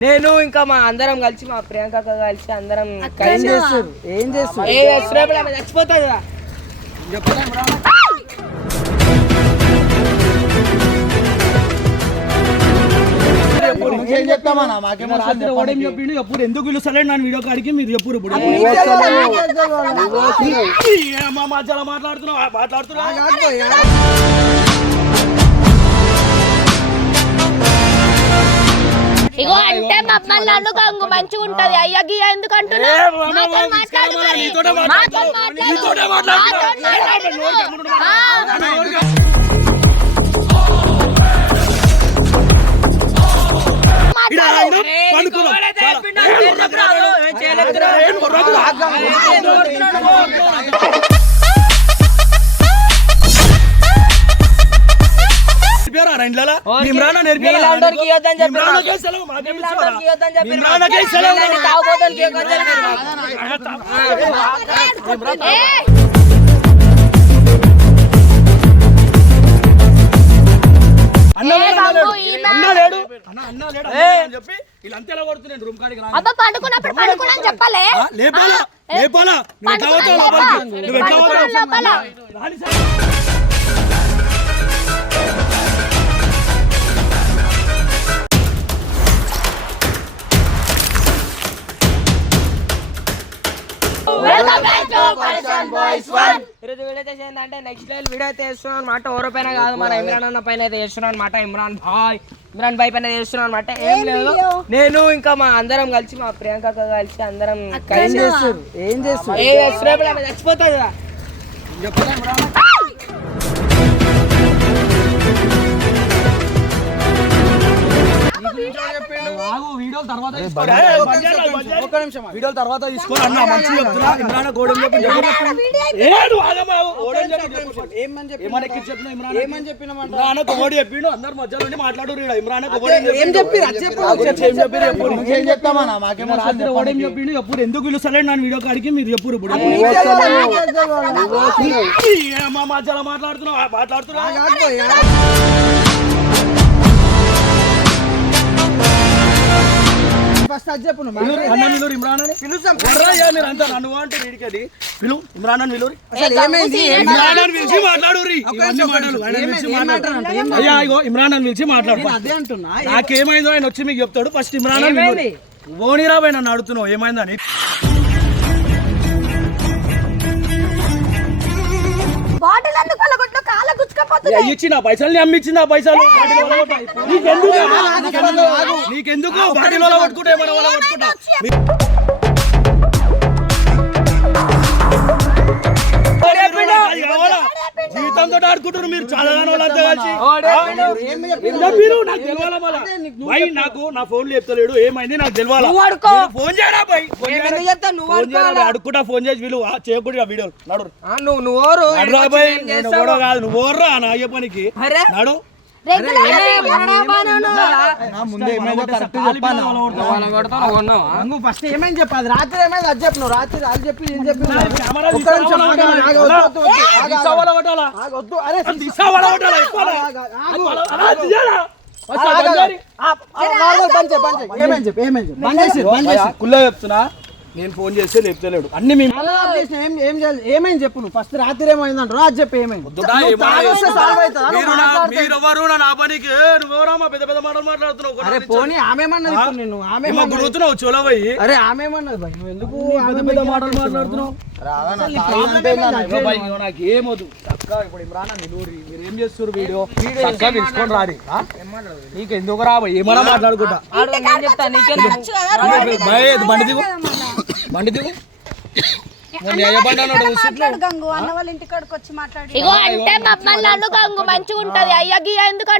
నేను ఇంకా మా అందరం కలిసి మా ప్రియాంక అక్క కలిసి అందరం కలిసి చేస్తారు? ఏం చేస్తారు? ఏ రేపు ఆమె చచ్చిపోతుంది కదా. ఏం చెప్తామన్నా మాకేమో రాత్రి ఓడేం చెప్పిండు ఎప్పుడు ఎందుకు పిలుస్తలేడు నన్ను వీడియో కాడికి? మీరు ఎప్పుడు ఇప్పుడు. ఏమ్మా మధ్యలో మాట్లాడుతున్నావు? మాట్లాడుతున్నావు? ఇగో అంటే మమ్మల్ని గంగు మంచిగా ఉంటది. అయ్య గియ్య ఎందుకు అంటున్నావు? ఓకే. ఇమ్రానా వీళ్ళందరికీ నీకు? ఇవ్వద్దని చెప్పిర్రు. ఇమ్రానాకే సెలవు, ఇస్తారా? వీళ్ళందరికీ ఇవ్వద్దని చెప్పిర్రు. ఇమ్రానాకే సెలవు. వీళ్ళని తాగుబోతులకి ఇవ్వద్దని చెప్పి రా అబ్బా పండుకున్నప్పుడు పండుకున్నాను చెప్పలే లేపాలా లేపాలా నువ్వు ఎట్లా లోపల. లోపలికి? నువ్వు ఎట్లా పండుకున్నాను ఈరోజు వీడియో అయితే ఏంటంటే నెక్స్ట్ లెవెల్ వీడియో అయితే చేస్తున్నాం అనమాట ఎవరో పైన కాదు మన ఇమ్రాన్ అన్న పైన అయితే చేస్తున్నాం అనమాట ఇమ్రాన్ భాయ్ ఇమ్రాన్ భాయ్ పైన చేస్తున్నాం అనమాట ఏం లేదు. నేను ఇంకా మా అందరం కలిసి మా ప్రియాంక కలిసి అందరం కలిసి ఏం చేస్తారు ఏ ఆమె చచ్చిపోతుంది వీడియోల తర్వాత చేయరా. వీడియోల తర్వాత తీసుకో అన్న చెప్తున్నా ఇమ్రాన్ గోడం చెప్పి ఏడు చెప్పి చెప్పు. ఏమని చెప్పి ఏమని చెప్పినా ఇమ్రాన్ ఏమని ఇమ్రాన్ చెప్పిండు అందరు మధ్యలో ఉండి మాట్లాడు ఇమ్రాన్ ఒకటి ఏం చెప్పి అది చెప్పు ఏం చెప్పారు చెప్పు ఏం చెప్తామన్నా మాకేమో రాత్రి ఓడేం చెప్పిండు ఎప్పుడు ఎందుకు పిలుస్తలేడు నన్ను వీడియో కాడికి మీరు ఎప్పుడు ఇప్పుడు ఏమ్మా మధ్యలో మాట్లాడుతున్నావు మాట్లాడుతున్నావు ఫస్ట్ అది చెప్పు నువ్వు. పిలురు, అన్న నిలురు ఇమ్రాన్ అని పిలుస్తాం. ఎవర్రా అయ్యా మీరు అంతా నన్ను అంటే వీడికది పిలు ఇమ్రాన్ అని విలురు అసలు ఏమైంది? ఏం ఇమ్రాన్ అని పిలిచి మాట్లాడు ఇవన్నీ మాటలు అయ్యా ఇగో ఇమ్రాన్ అని పిలిచి మాట్లాడు. నేను అదే అంటున్నా. నాకేమైందో ఆయన వచ్చి మీకు చెప్తాడు. ఫస్ట్ ఇమ్రాన్ అని? ఓనిరా పోయి నన్ను అడుగుతున్నావు ఏమైందని? బాటిల్ ఎందుకు పలగొట్టు కాళ్ళ గుచ్చుకపోతుంది ఇచ్చి నా పైసలు అమ్మిచ్చింది ఆ పైసలు. నీకెందుకు బాటిల్? జీవితంతో ఆడుకుంటారు మీరు చాలా గానో వాళ్ళంతా కలిసి చెప్పిరు? నాకు నా ఫోన్ చెప్తలేడు ఏమైంది నాకు. నేను ఫోన్ చేయరా భయ్ ఫోన్ నేను చేయరా? ఎందుకు చెప్తా? నువ్వు ఫోన్? అడుక్కుంటా చేసి వీళ్ళు ఆ, చేయకూడదు వీడియోలు నడు. ఆ, నువ్వు నువ్వు కాదు నువ్వు ఓర్రా నా అయ్యే పనికి. నడు. ఫస్ట్ ఏమైంది చెప్పు అది రాత్రి ఏమైంది? అది చెప్పు నువ్వు. రాత్రి అది చెప్పి ఏం చెప్పి వద్దు, అరే కుల్ల చెప్తున్నా. నేను ఫోన్ చేస్తే లేపుతలేడు. అన్ని మీ అలా ఆఫ్ చేసిన ఏం ఏం చేయాలి? ఏమైంది చెప్పు నువ్వు? ఫస్ట్ రాత్రి ఏమైంది? అంటారు అది చెప్పు ఏమైంది నా- మీరెవరు? పనికి నువ్వెవరా పెద్ద పెద్ద మాటలు మాట్లాడుతున్నావు. అరే. పోనీ ఆమె ఏమన్నది ఇప్పుడు ఆమె? గుర్తున్నావు చోలో పోయి అరే ఆమె ఏమన్నది భయ్? నువ్వు ఎందుకు పెద్ద పెద్ద మాటలు మాట్లాడుతున్నావు. ఇగో భయ్, ఇగో నాకు ఏమొద్దు. చక్కగా ఇప్పుడు ఇమ్రాన్ నిలూరి. మీరు ఏం చేస్తారు వీడియో? చక్కగా తీసుకొని రాడి? నీకు ఎందుకు రా భయ్, ఏమన్నా మాట్లాడుకుంటా. బండి దిగు. బండి దిగు. ఇగో అంటే మమ్మల్ని నన్ను గంగు మంచిగా ఉంటది. అయ్య గియ్య ఎందుకు?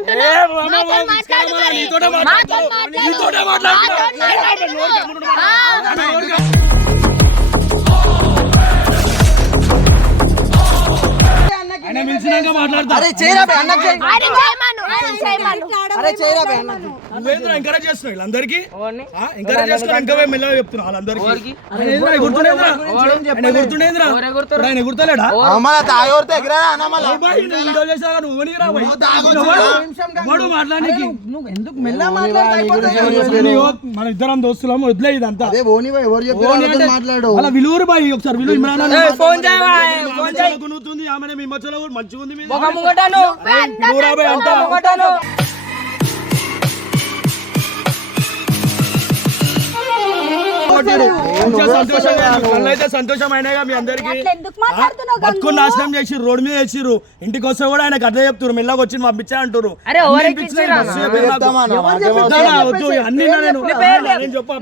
నువ్వేంద్ర ఎంకరేజ్ చేస్తున్నావు వీళ్ళందరికీ? ఎంకరేజ్ చేసుకుని మెల్లగా వాళ్ళందరికీ. గుర్తుండేంద్రా? ఆయన గుర్తలేడా? మాట్లాడనీకి? మన ఇద్దరం దోస్తులం వదిలే ఇదంతా. విలువరు బాయ్ ఒకసారి విలువ ఇమ్రాన్ ఆమె మీ మచ్చలో కూడా మంచిగా ఉంది అంతా? మాట్లాడుతున్నావు బతుకుని నాశనం చేసి రోడ్డు మీద వేసిర్రు ఇంటికి వస్తే కూడా ఆయనకు అదే చెప్తారు మెల్లగా వచ్చి పంపించా అంటారు అరే, అన్ని నేను చెప్పు.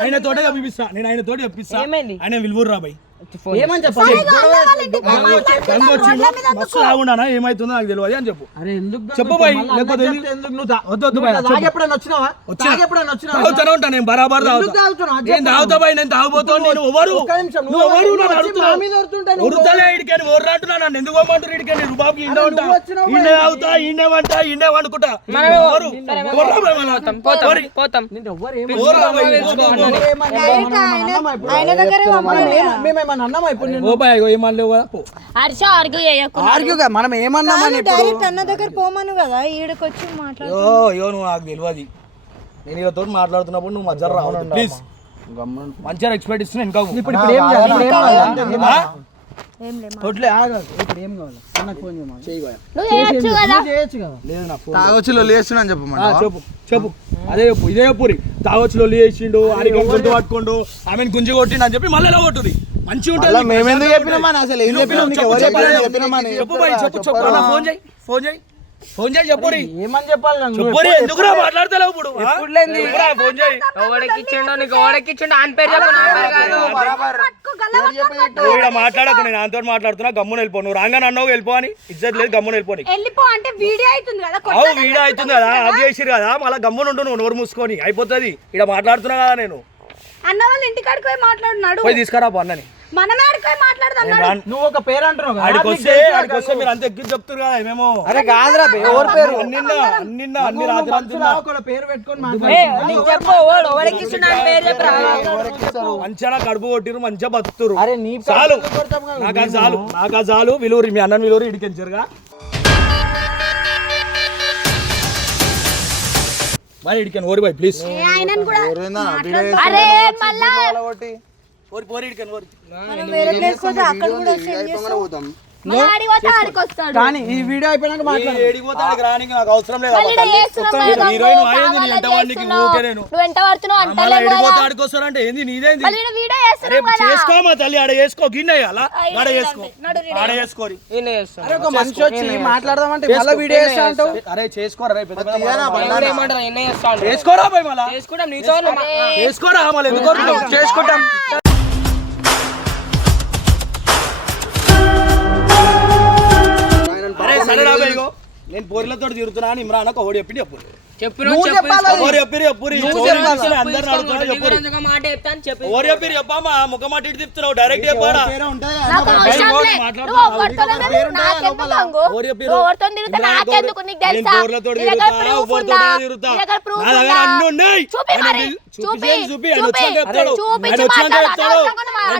ఆయన తోటే చెప్పిస్తా నేను ఆయన తోటి చెప్పిస్తా? ఆయన విలువరు రాబాయ్ ఏమని ఏమైతుందో నాకు తెలియదు అని చెప్పు? అరే ఎందుకు చెప్పు బాయ్ లేకపోతే తాగుతానే ఉంటా నేను బరాబర్ నేను తాగుతా బాయ్ నేను తాగుపోతాను నేను ఎవరు? నువ్వు ఎవరు? నన్ను అడుగుతున్నావు. ఉరుతలే ఇడికని నన్ను ఎందుకు పోమంటారు ఇడికని రుబాబుకి ఇండే ఉంటా. ఇండే తాగుతా ఇండే వంట ఇండే వండుకుంటా. ఎవరు. పోతాం. పోతాం. ఆయన దగ్గరే అన్నామా ఇప్పుడు నిన్ను? ఓ బాయ్ ఇగో ఏమనలేవు కదా పో. హర్ష ఆర్గ్యూ చేయకు. ఆర్గ్యూగా? మనం ఏమన్నామని ఇప్పుడు డైరెక్ట్ అన్న దగ్గర పోమను కదా ఈడకి వచ్చి మాట్లాడు అయ్యో అయ్యో నువ్వు నాకు తెలియదు. నేను మాట్లాడుతున్నప్పుడు నువ్వు మధ్య రావద్దు ప్లీజ్ మంచిగా ఎక్స్పెక్ట్ ఇస్తున్నా ఇంకా ఇప్పుడు ఇప్పుడు ఏం చేయాలి? ఇప్పుడు ఏం కావాలి? ఆ? ఏం లేదు వడ్లే, ఆగు. ఇప్పుడు ఏం కావాలి? అన్నకు ఫోన్ చేయమా? చేయి బాయ్. నువ్వు చేయొచ్చు కదా. నువ్వు చేయొచ్చు కదా. లేదు నా ఫోన్ తాగొచ్చులో లేస్తున్నాను చెప్పమంట ఆ, చెప్పు చెప్పు. అదే చెప్పు ఇదే చెప్పురి తాగొచ్చులో లేచిండు ఆడికి గుర్తు పట్టుకోండు ఆమెను గుంజి కొట్టిండు అని చెప్పి మళ్ళీ ఎలా కొట్టుది అలా ఉంటుంది మేమెందుకు చెప్పినామా అసలు ఏం చెప్పినాం నీకు ఎవరు చెప్పినా చెప్పినామని. చెప్పు బాయ్ చెప్పు చెప్పు అలా ఫోన్ చేయి ఫోన్ చేయి ఫోన్ చేయి చెప్పురి ఏమని చెప్పాలి నాకు? చెప్పురి ఎందుకురా మాట్లాడతలేవు ఇప్పుడు ఫోన్ చేయి. ఎవడికి ఇచ్చిండో నీకు ఎవడికి ఇచ్చిండో అని పేరు చెప్పు నా పేరు కాదు. నువ్వు ఇక్కడ మాట్లాడకు నేను మాట్లాడుతున్నా గమ్మున వెళ్ళిపో. నువ్వు రాగానే అన్నావు వెళ్ళిపో అని. ఇజ్జత్ లేదు గమ్మున వెళ్ళిపో నీకు. వెళ్ళిపో అంటే వీడియో అవుతుంది కదా అవు వీడియో అవుతుంది కదా అది చేసిరు కదా. మళ్ళీ గమ్మున ఉండు నువ్వు నోరు మూసుకొని. అయిపోతుంది. ఇక్కడ మాట్లాడుతున్నా కదా నేను. అన్న వాళ్ళ ఇంటికాడికి పోయి మాట్లాడున్నాడు పోయి తీసుకురా పో అన్నని. మాట్లాడదాం. నువ్వు ఒక పేరు అంటున్నావు మీరు అంత ఎక్కి చెప్తారు కదా మేము అరే కాదురా బే, ఎవరి పేరు? అన్నిన్నా అన్నిన్నా అన్ని రాత్రి అంతా ఒక పేరు పెట్టుకొని మాట్లాడు. చెప్పు ఓడు పేరు మంచిగా కడుపు కొట్టిరు మంచిగా బతుకుతురు అరే నీ చాలు. నాకు చాలు నాకు చాలు. విలువరి మీ అన్నని విలువరి ఇడికించారుగా. బాయ్ ఇడికాను ఓరి బాయ్ ప్లీజ్. ఏ ఆయనను కూడా అరే మళ్ళా ఓరి పోరి ఇడికాను ఓరి. మనం వేరే ప్లేస్ పోతే అక్కడ కూడా సెండ్ చేస్తాం. పోతాం మళ్ళీ ఆడికి పోతే ఆడికి వస్తాడు. కానీ ఈ వీడియో అయిపోయినాక మాట్లాడు. రానికి నాకు అవసరం లేదు. హీరోయిన్ వాయింది నీ ఎంట వాడికి. ఊకే నేను. నువ్వు ఎంట పడుతున్నావు ఎడిపోతా ఆడుకొస్తారంటే ఏంది నీదేంది? మళ్ళీ ఈడ వీడియో అరే చేస్తున్నావు కదా. చేసుకో మా తల్లి ఆడ చేసుకో గిన్నె అలా ఆడ చేసుకో. ఆడ చేసుకోరి అరే ఒక మనిషి వచ్చి మాట్లాడదామంటే మళ్ళీ వీడియో చేస్తా. అంటావు అరే చేసుకోరా రే పెద్ద పెద్ద ఎవరు ఏమంటారు ఈయన చేస్తాను చేసుకోరా మళ్ళా. నీతో చేసుకోరా మళ్ళీ ఎందుకు? చేసుకుంటాం. నేను పోరిలతో తిరుగుతున్నా అని ఇమ్రాన్ ఒక ఒకటి చెప్పింది చెప్పు చెప్పమ్మా ముఖమాట ఇటు తిప్పుతున్నావు డైరెక్ట్ చెప్పాడా. చూపి చూపి, చూపి,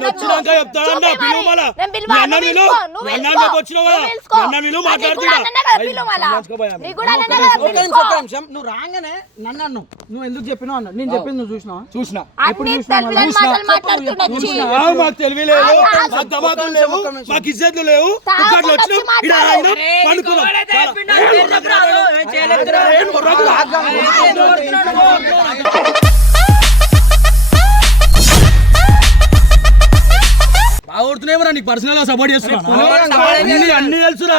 వచ్చినాక అన్న, పిలువు. మళ్ళా. అన్న నువ్వు అన్న వచ్చినావు అన్న మాట్లాడుతున్నా. రాగానే నన్ను నువ్వు ఎందుకు చెప్పినావు అన్న నేను చెప్పింది నువ్వు చూసిన మాటలు మాట్లాడుతుండొచ్చి. ఆ, మాకు తెలివి లేదు ఆ, మాకు ధమాకులు లేవు మాకు ఇజ్జత్లు లేవు ఇక్కడికి వచ్చి వచ్చినాం ఇక్కడ పండుకున్నాం చాలా. ఏం మొర్రకురా? బాగా కొడుతున్నాయి నీకు పర్సనల్గా సపోర్ట్ చేస్తున్నా అన్ని అన్ని తెలుసురా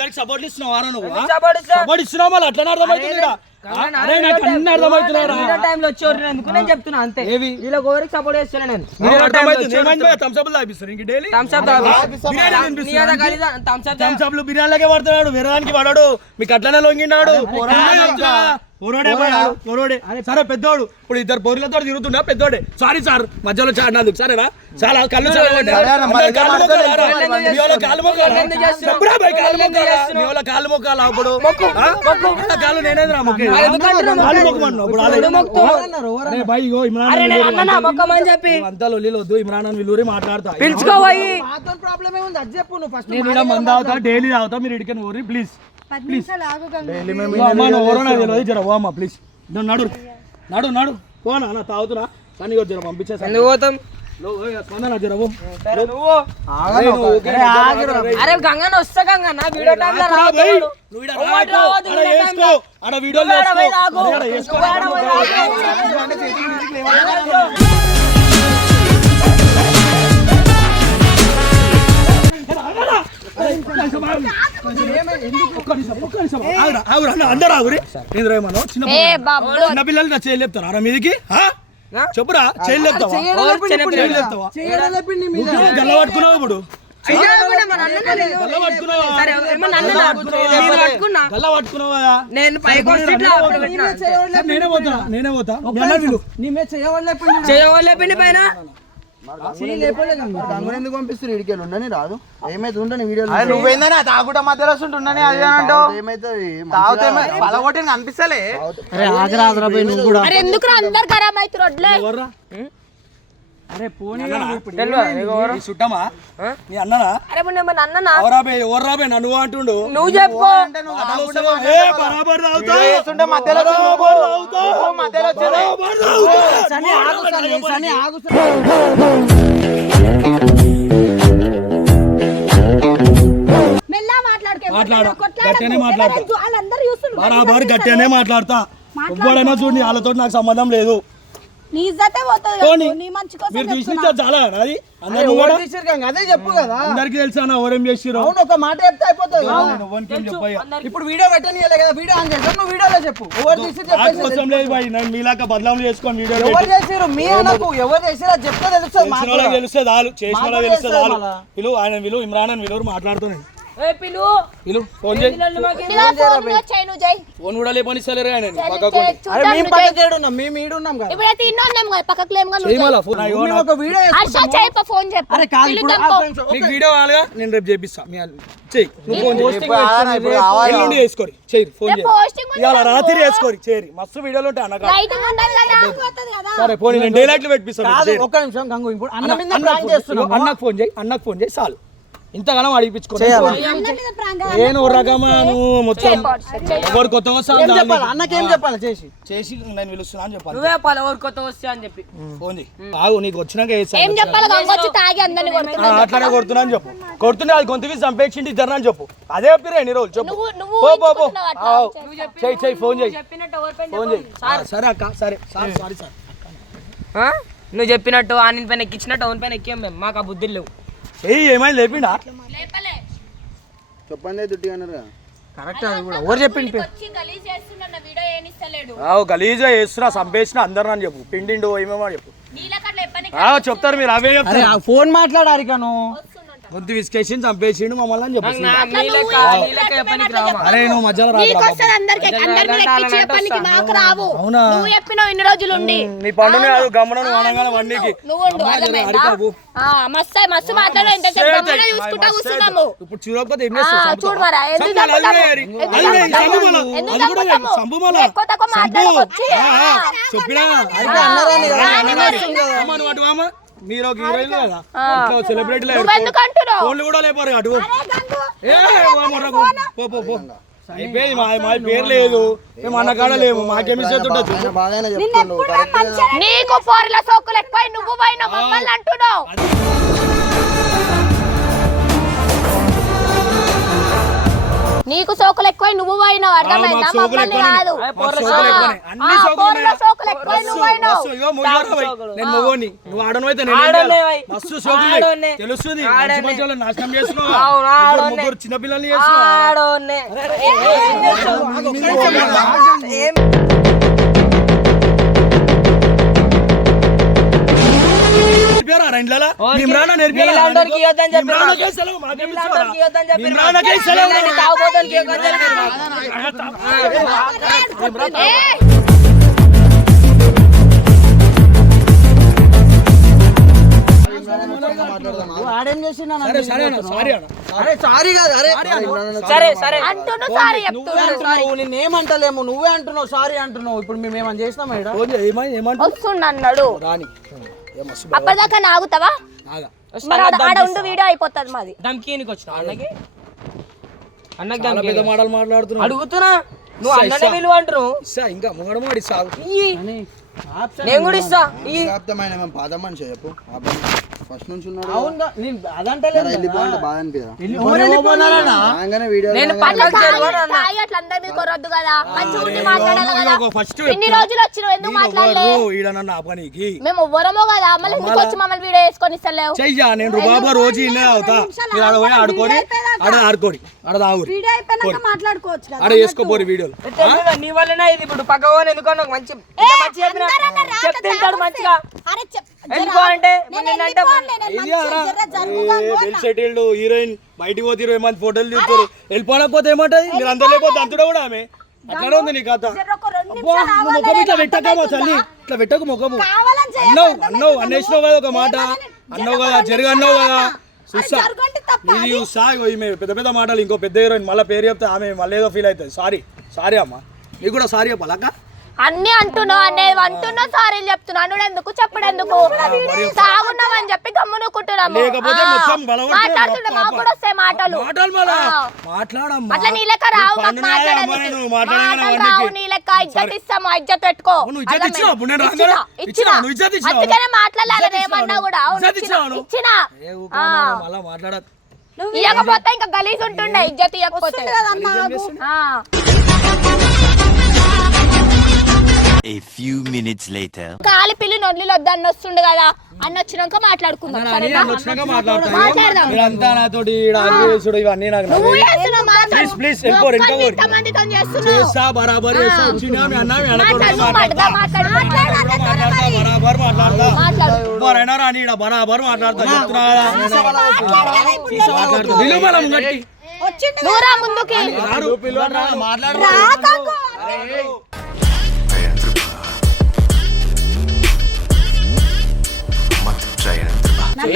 అందరికి సపోర్ట్ ఇస్తున్నావా నువ్వు? సపోర్ట్ ఇస్తున్నావు? మళ్ళీ అట్లా అర్థమవుతుంది? అరే నాకు అన్ని అర్థమవుతున్నారా టైంలో వచ్చి ఎవరు ఎందుకు నేను చెప్తున్నా అంతే. ఏవి? సపోర్ట్ చేస్తున్నా నేను. బిర్యానీ థమ్స్ అప్ బిర్యానీలకే పడుతున్నాడు వేరే దానికి పడాడు మీకు అట్లనే లొంగినాడు పొరోడే సరే పెద్దోడు. ఇప్పుడు ఇద్దరు పొరులతో తిరుగుతున్నా పెద్దోడే. సారీ సార్ మధ్యలో చాడినందుకు సరేనా? చాలా కళ్ళు మొక్కాలా? నేనేదిరా అంతా ఇమ్రాన్ అని మాట్లాడతా. పిలుచుకోపోయి మాతో ప్రాబ్లం ఏముంది అది చెప్పు నువ్వు ఫస్ట్ నేను ఇక్కడ మంద అవుతా డైలీ తాగుతా మీరు ఇడికని ఊరి ప్లీజ్ పది నిమిషాలు ఆగు గంగు. అమ్మా నువ్వు ఎవరో నాకు తెలియదు జర ఓ అమ్మా ప్లీజ్ నడు నడు నడు నడు పోనా నా తాగుతున్నా కానీ ఇగో జర పంపించేసా ఎందుకు పోతాం స్పందన జర పో. నువ్వు అరే నువ్వు ఊరికే మాట్లాడరా, అరే గంగన్న వస్తా గంగన్న వీడియో టైం లో. రావద్దు నువ్వు ఈడ ఓ, రాకు. రావద్దు, ఆడ వీడియో వేసుకో. ఆడ వీడియోలు నువ్వు ఆడ చేసుకో. పోయి తాగు. అరే, ఆడ వేసుకో. నువ్వు ఆడ పోయి తాగు. ఒక్క నిమిషం, ఒక్క అందరూ ఆగురి. చిన్న పిల్లలు- నా చేయలు రా మీదికి? చెప్పురా చేయలు చెప్తావా గల్ల పట్టుకున్నావు ఇప్పుడు? నేను పోతా నేనే పోతా చేయవాళ్ళు పిండి పైన అన్న. గంగుని ఎందుకు పంపిస్తారు ఇడికెళ్ళి ఉండని రాదు. ఏమైతే ఉండని వీడియోలు నువ్వేందని తాగుట మధ్యలో వస్తుంటున్నానే అది అంటావు? ఏమైతుంది? తాగితే పలగొట్టి కనిపిస్తలే నువ్వు కూడా. అరే ఎందుకు అందరు ఖరాబ్ అవుతారు వడ్లే. ఎవర్రా? అరే పోనీ చుట్టమా నీ అన్ననా? అరే మన అన్ననా? నన్ను అంటుండు. నువ్వు చెప్పు. అతను వస్తావా? ఏ, బరాబర్. చేస్తుంటే మధ్యలో. మధ్యలో వచ్చేది. బరాబర్ తాగుతా. సని ఆగు సని, సని ఆగు సని. మెల్లగా మాట్లాడుకో మాట్లాడు. కొట్లాడకు. గట్టిగానే మాట్లాడతా. ఎవరైనా చూడండి వాళ్ళతో నాకు సంబంధం లేదు. నీ ఇజ్జతే పోతుంది పోనీ. నీ మంచి కోసం మీరు చెప్తున్నా. చూసిన చాలా అది అందరు ఎవరు కూడా? తీసిర్రు గంగ? అదే చెప్పు కదా. అందరికి తెలుసా నా ఎవరేం చేసిరో అవును ఒక మాట చెప్తే అయిపోతుంది ఇప్పుడు వీడియో పెట్టనీయలే కదా వీడియో ఆన్ నువ్వు వీడియోలో చెప్పు. ఎవరు తీసి చెప్పేసి లేదు బాయ్ నేను మీలాగా బదలాం చేసుకొని వీడియో ఎవరు పెట్టి. చేసిరు మీ అనకు ఎవరు చేసిరు అది చెప్తే తెలుస్తుంది చేసిన ఆయన ఇమ్రాన్ అని మాట్లాడుతున్నాను ఏ పిలు. ఫోన్ చేయి. ఫోన్ కూడా లేపనిస్తలేరు ఆయన పక్కకు అరే మేము నువ్వు పక్క చేయి. చేయడు ఉన్నాం మేము ఈడు ఉన్నాం కదా. ఇప్పుడైతే ఇన్నో ఉన్నాం కదా పక్కకు లేము కదా నువ్వు చేయి మళ్ళా ఫోన్ అయ్యో మేము ఒక వీడియో హర్ష చేయి ఫోన్ చెప్పు. అరే కాదు ఇప్పుడు పిలుద్దాం పో. ఆ కొంచెం- నీకు వీడియో కావాలిగా? నేను రేపు చేపిస్తా మీ అన్న- చెయ్యి నువ్వు ఫోన్ చేయి. ఇప్పుడు కావాలా, ఇప్పుడు కావాలా? ఎల్లుండి చేసుకోరి చేయి ఫోన్ రేపు చేయి. పోస్టింగ్ ఉంది ఇవాళ నాకు. రాత్రి చేసుకోరి మస్తు వీడియోలు ఉంటాయి లైటింగ్ ఉండాలి కదా సరే నేను పెట్టిస్తాను నిమిషం గంగు. ఇప్పుడు అన్న మీద అన్నకు ఫోన్ చేయి అన్నకు ఫోన్ చేయి చాలు. ఇంతగానం అడిపించుకో అన్న మీద ప్రాంగ నేను రకమా నువ్వు మొత్తం ఎవరు కొత్తగా వస్తా ఏం చెప్పాలి? అన్నకేం చెప్పాలి? చేసి. చేసి నేను పిలుస్తున్నా అని చెప్పాలి. నువ్వే పలు ఎవరు కొత్త వస్తే అని చెప్పి. ఫోన్ ఆగు నీకు వచ్చినాక. ఏం చెప్పాలి. గంగొచ్చి తాగి అందరిని ఆ, కొడుతున్నా అట్లానే కొడుతున్నా అని చెప్పు. కొడుతున్నా అది ఇద్దరు అని చెప్పు. అదే చెప్పిరా ఎన్ని రోజులు చెప్పు. నువ్వు నువ్వు పో. చెయ్యి చెయ్యి ఫోన్ చేయి. చెప్పినట్టు ఎవరి పైన ఫోన్ చేయి. ఆ, సరే అక్క సరే సారీ సారీ సార్. ఆ? నువ్వు చెప్పినట్టు ఆనిన్ పైన ఎక్కించినట్టు అవుని పైన ఎక్కాం మేము? మాకు ఆ బుద్ధులు లేవు. ఏయ్ ఏమైంది? లేపిండా? లేపలే. చెప్పండి దుడ్డి అన్నారు కరెక్ట్ అది కూడా. ఎవరు చెప్పింది గలీజ్ చేస్తున్నా వీడియో ఏనిస్తలేడు. ఆవు గలీజా చేస్తున్నా చంపేసిన అందరు అని చెప్పు. పిండిండు ఏమేమో అని చెప్పు. చెప్తారు మీరు అవే చెప్తారు. ఫోన్ మాట్లాడారు నువ్వు. గొంతు విసికేసి చంపేసిండు మమ్మల్ని అని చెప్పు అరే నువ్వు మధ్యలో రాదు అవునా? నువ్వు చెప్పినావు ఇన్ని రోజులు నీ పండుగ కాదు నువ్వు అనగానే వండికి మస్తు మస్తు మాట్లాడు చూసుకుంటా కూర్చున్నాము. ఇప్పుడు చూడకపోతే ఏం చేస్తావు చూడు మరా ఎందుకు తక్కువ చెప్పినా? మీరు ఒక హీరోయిన్ కదా? ఇట్లా సెలబ్రిటీ అంటున్నావు? ఫోన్లు కూడా లేపారు అటు ఏ. పో పో పో. అయిపోయింది మా మా పేరు లేదు. మేము అన్నకాడ లేము. మాకేమి చేస్తుండొచ్చు నీకు ఫోర్ల సోకులు ఎక్కువ నువ్వు పోయిన మమ్మల్ని అంటున్నావు. నీకు సోకులు ఎక్కువ నువ్వు పోయినావు అర్థమైందా మమ్మల్ని. కాదు సోకులు ఎక్కువ నువ్వు పోయినావు. నేను మొగోని నువ్వు ఆడనైతే. మస్తు. తెలుస్తుంది. మంచి మంచి వాళ్ళని నాశనం ముగ్గురు- నేర్పారా రెండ్లలా? ఓకే. ఇమ్రానా నేర్పారా నీలాంటోనికి నీకు? ఇవ్వద్దని చెప్పిర్రు ఇమ్రానాకే నాకు. సెలవు, మాకేం నీలాంటోనికి ఇస్తారా? ఇవ్వద్దని చెప్పిర్రు నాకు. ఇమ్రానాకే సెలవు. నీలాంటి తాగుబోతోనికి ఇవ్వద్దని చెప్పిర్రు నాకు. ఏయ్! నువ్వు అంటున్నావు నిన్నేమంటలేము నువ్వే అంటున్నావు సారీ అంటున్నావు ఇప్పుడు మేము ఏమని చేసినాం ఇక్కడ ఫోన్ చేయి, ఏమై- ఏమంటావు? వస్తుండు అన్నాడు రాని అప్పటిదాకా నాగుతావా? ఆగా. మరి ఆడ ఆడ ఉండు వీడియో అయిపోతుంది మాది. ధమ్కీనికి వచ్చిన? అన్నకి? అన్నకి చాలా పెద్ద మాటలు మాట్లాడుతున్నావు అడుగుతున్నా? నువ్వు అన్ననే. విలువ ఇస్తా ఇంకా ముంగడమాడి సాగు. నేను కూడా ఇస్తా. పాత మనిషి చెప్పు. ఫస్ట్ నుంచి ఉన్నాడు అవును నేను అదంటలేదు బాధ అనిపిదా? రాగానే వీడియో నేను పక్కకు అట్లా అందరి మీద కొరొద్దు కదా. మంచిగా ఉండి మాట్లాడాలి కదా. ఫస్ట్ ఇన్ని రోజులు వచ్చినావు ఎందుకు మాట్లాడలే? ఈడ నన్ను ఆపనీకి. మేము ఎవ్వరమో కదా మళ్ళీ ఎందుకు వచ్చి మమ్మల్ని వీడియో వేసుకొని ఇస్తలేవు? చెయ్యా నేను రుబాబా రోజు ఇన్నే అవుతా. మీరు ఆడ పోయి ఆడుకొని ఆడ ఆడుకోడి ఆడ వీడియో అయిపోయినాక మాట్లాడుకోవచ్చు కదా ఆడ వేసుకోపోరు వీడియోలు? నీ వల్లనే ఇది ఇప్పుడు పక్క పోని ఎందుకో నాకు మంచి ఇంత మంచి మంచిగా. అరే చెప్. సెటిల్డ్ హీరోయిన్ బయటికి పోతే ఇరవై మంది ఫోటోలు తీస్తారు. వెళ్ళిపోనకపోతే ఏమంటది? మీరు అందరు లేకపోతే అంతుడా కూడా ఆమె? అట్లానే ఉంది నీ కథ. ముఖం ఇట్లా పెట్టకమ్మా తల్లి ఇట్లా పెట్టకు ముఖము. అన్నావు అన్నావు అన్నేసినావు కదా ఒక మాట. అన్నావు కదా జరుగు అన్నావు కదా. చూసా జరగండి తప్ప ఇది చూసా ఇగో ఈమె పెద్ద పెద్ద మాటలు ఇంకో పెద్ద హీరోయిన్ మళ్ళీ పేరు చెప్తే ఆమె మళ్ళీ ఏదో ఫీల్ అవుతుంది. సారీ సారీ అమ్మా. నీకు కూడా సారీ చెప్పాలక్క అన్ని అంటున్నావు అనేది అంటున్నావు సారీ చెప్తున్నా ఎందుకు చెప్పడు ఎందుకు? తాగున్నాం అని చెప్పి గమ్మునుకుంటున్నాము. మాకు కూడా వస్తాయి మాటలు. అట్లా నీ లెక్క రావు మాకు మాటలు. రావు నీ లెక్క ఇజ్జత్ ఇస్తాము ఇజ్జత్ పెట్టుకో. ఇచ్చినా. అందుకనే ఏమన్నా. కూడా. ఇచ్చినా ఇవ్వకపోతే ఇంకా గలీజ్ ఉంటుండే ఇజ్జత్ ఇవ్వకపోతే A few minutes later. కాలి పిల్లి నొల్లిలో వద్దని వస్తుండు కదా అన్న వచ్చినాక మాట్లాడుకుందాం సరేనా మాట్లాడదాం. నువ్వు. చేస్తున్నావు మాట్లాడు. Please, please, వెళ్ళిపో, వెళ్ళిపో. ఇంతమందితో చేస్తున్నావు అన్న మాట్లాడు, మాట్లాడు. బరాబర్ మాట్లాడతా నిలువు నువ్వు రా ముందుకి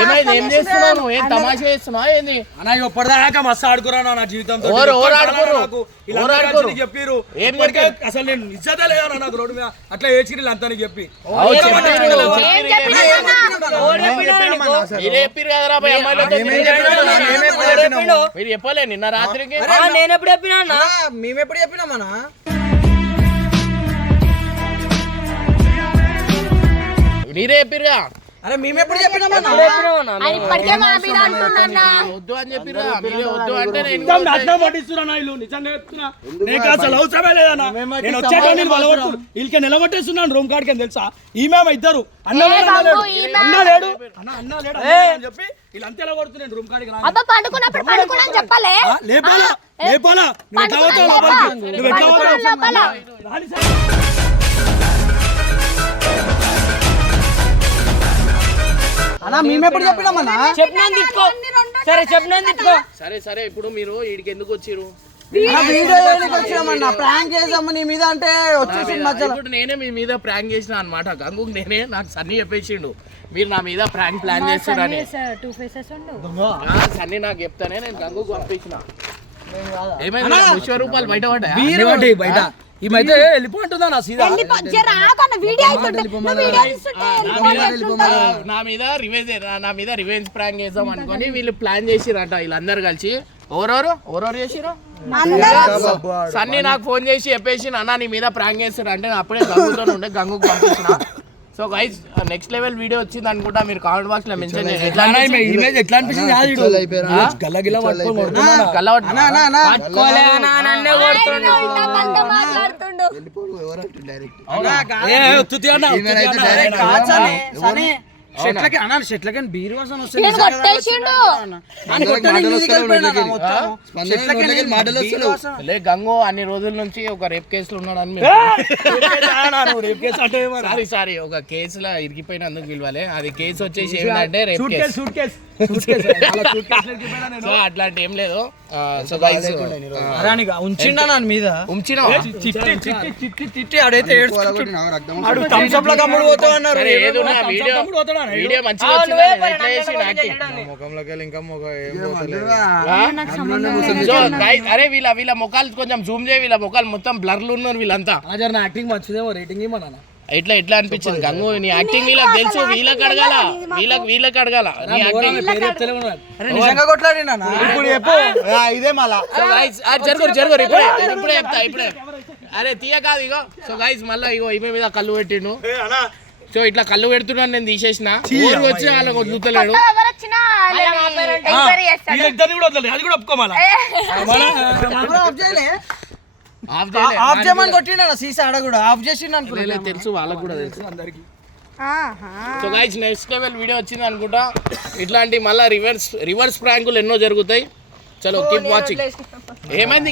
ఏమైంది? ఏం చేస్తున్నావు? నువ్వు? ఏం తమాషా చేస్తున్నావు? ఏంది? అన్న ఇప్పటిదాకా మస్తు ఆడుకున్నాను నా జీవితంతో. ఓరు, ఓరు ఆడుకోరు. నాకు ఇలా ఓరు అందరూ ఆడుకోరు. కలిసి చెప్పిర్రు. ఏం ఇప్పటికే చెప్పారు? అసలు నేను నిజతే లేదా నాకు రోడ్డు మీద. అట్లా అంతా చెప్పి. ఏం చెప్పినా మీరే కదరా అమ్మాయిలతో చెప్పినాం, చెప్పలే నిన్న రాత్రికి నేను ఎప్పుడు చెప్పినా అన్న? మేము ఎప్పుడు చెప్పినామన్నా మీరే చెప్పిర్రుగా? అరే మేము ఎప్పుడు చెప్పినామన్నా? చెప్పినావన్నా? ఆయన ఇప్పటికే మా మీద అంటున్నా వద్దు అని చెప్పిర్రుగా మీరే వద్దు అంటే నేను నిజం నాశనం పట్టిస్తున్నా నా ఇల్లు నిజంగా చెప్తున్నా. నీకు అసలు అవసరమే లేదన్నా నేను వీళ్ళకి రూమ్ తెలుసా? ఈమె ఇద్దరు. అన్న లేడు, అన్న లేడు. అన్న అన్న అని చెప్పి వీళ్ళంతా ఎలగొడుతున్నాను రూమ్ కాడికి రాని. అబ్బా పండుకున్నప్పుడు పడుకున్నా చెప్పలే? ఆ, లేపాలా? ఆ, లేపాలా? నువ్వు ఎట్లా పండుకున్నా పోతావు లేపా. లోపలికి? నువ్వు ఎట్లా పండుకున్నా పోతావు అన్నా? మేము ఎప్పుడు చెప్పినామన్నా చెప్పినా తిట్టుకో సరే తిట్టుకో సరే సరే ఇప్పుడు మీరు వీడికి ఎందుకు ప్రాంక్ చేసాము నీ మీద అంటే వచ్చేసి మధ్యలో. ఇప్పుడు నేనే మీ మీద ప్రాంక్ చేసిన అనమాట గంగు నేనే నాకు సన్నీ చెప్పేసిండు. మీరు నా మీద ప్రాంక్ ప్లాన్ చేస్తారని సన్నీ నాకు చెప్తానే నేను గంగుకు పంపించిన. రూపాయలు బయట పడ్డాయా? అన్ని బయట ఈమెయితే వెళ్ళిపోతుందా నా సీదా. నా మీద ఎట్లుంటది? నా మీద రివెంజ్ నా మీద రివెంజ్ ప్రాంక్ చేద్దాం అనుకొని వీళ్ళు ప్లాన్ చేసిరంట వీళ్ళందరూ కలిసి. ఎవరెవరు? ఎవరెవరు చేసిరు సన్నీ నాకు ఫోన్ చేసి చెప్పేసి అన్న నీ మీద ప్రాంక్ చేస్తారు అంటే నేను అప్పుడే గంగుతో ఉండే గంగుకు పంపించిన. So guys next level video వచ్చింది అనుకుంటా మీరు కామెంట్ బాక్స్లో మెన్షన్ చేయండి. ఎట్లా ఇమేజ్ ఎట్లా అనిపించింది? గల్ల గిల్ల చెట్లకి అన్నా. చెట్లకి బీరు వాసన. వస్తుంది. లే గంగో అన్ని రోజుల నుంచి ఒక రేప్ కేసులో ఉన్నాడని రేప్ కేసు అంటే? సారీ సారీ ఒక కేసులో ఇరిగిపోయినందుకు పిలవాలి అది కేసు వచ్చేసి ఏంటంటే రేప్ సూట్ కేసు. సో అట్లాంటి ఏం లేదు. సో గైస్ అరానిగా ఉంచిండా నా మీద? ఉంచిన చిట్టి చిట్టి చిట్టి చిట్టి ఆడైతే నాకు ఆడు thumbs up లో కమ్ముడు పోతావు అన్నారు. సరే ఏదున్నా తమ్ముడు వీడియో? వీడియో మంచిగా వచ్చిందా ఎట్లా acting? చేయడానికి. ముఖంలోకి వెళ్ళి ఇంకా ముఖం ఏం ఆ? పోతలేదు. సో guys, అరే వీళ్ళ వీళ్ళ ముఖాలు కొంచెం జూమ్ చేయి వీళ్ళ ముఖాలు మొత్తం బ్లర్లు ఉన్నారు వీళ్ళంతా. నా యాక్టింగ్ మంచిదేమో రేటింగ్ ఇవ్వమన్నా ఎట్లా ఎట్లా అనిపించింది. గంగు నీ యాక్టింగ్ వీళ్ళకి తెలుసు వీళ్ళకి అడగాల. వీళ్ళకి వీళ్ళకి అడగాల. నీ యాక్టింగ్ చెప్పు. ఇదే మళ్ళా. సో గైస్ జరుగురు జరుగురు ఇప్పుడే ఇప్పుడే చెప్తా ఇప్పుడే. అరే తీయ కాదు ఇగో. సో గైస్ మళ్ళీ ఇగో ఈమె మీద కళ్ళు పెట్టిండు. సో ఇట్లా కళ్ళు పెడుతున్నాను నేను తీసేసిన. ఊరు వచ్చి వాళ్ళకి వదులుతలేడు. వచ్చినా కూడా అది కూడా ఒప్పుకోమాలా ఆఫ్ చేయమని కొట్టిండ సీసా ఆడ కూడా. ఆఫ్ చేసిండు అనుకున్నా తెలుసు వాళ్ళకి కూడా తెలుసు. So guys next level video వచ్చింది అనుకుంటా. ఇట్లాంటి మళ్ళీ రివర్స్ రివర్స్ ప్రాంకులు ఎన్నో జరుగుతాయి. చలో కీప్ వాచింగ్ ఏమైంది?